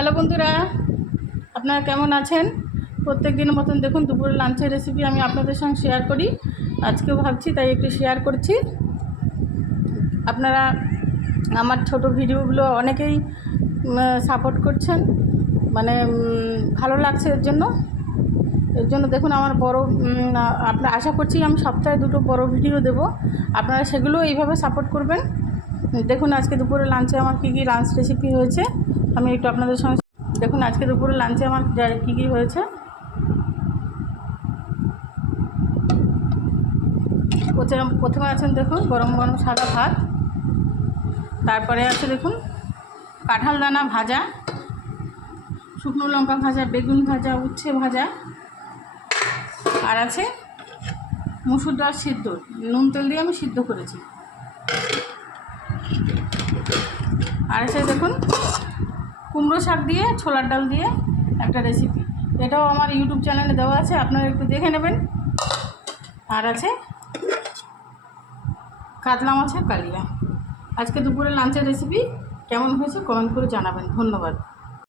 Hello বন্ধুরা, আপনারা কেমন আছেন? প্রত্যেক দিনের মতন দেখুন দুপুরের লাঞ্চের রেসিপি আমি আপনাদের সঙ্গে শেয়ার করি। আজকেও ভাবছি তাই একটু শেয়ার করছি। আপনারা আমার ছোট ভিডিওগুলো অনেকেই সাপোর্ট করছেন, মানে ভালো লাগছে এর জন্য দেখুন আমার বড় আপনার আশা করছি আমি সপ্তাহে 2টো বড় ভিডিও দেব। আপনারা সেগুলো এইভাবে সাপোর্ট করবেন। দেখুন আজকে দুপুরে লাঞ্চে আমার কী কী লাঞ্চ রেসিপি হয়েছে আমি একটু আপনাদের সঙ্গে দেখুন আজকে দুপুরে লাঞ্চে আমার কী কী হয়েছে। প্রথমে আছেন দেখুন গরম গরম সাদা ভাত, তারপরে আছে দেখুন কাঁঠাল দানা ভাজা, শুকনো লঙ্কা ভাজা, বেগুন ভাজা, উচ্ছে ভাজা, আর আছে মুসুর ডাল সিদ্ধ, নুন তেল দিয়ে আমি সিদ্ধ করেছি। আর আছে দেখুন কুমড়ো শাক দিয়ে ছোলার ডাল দিয়ে একটা রেসিপি, এটাও আমার ইউটিউব চ্যানেলে দেওয়া আছে, আপনারা একটু দেখে নেবেন। আর আছে কাতলা মাছের কালিয়া। আজকে দুপুরে লাঞ্চের রেসিপি কেমন হয়েছে কমেন্ট করে জানাবেন। ধন্যবাদ।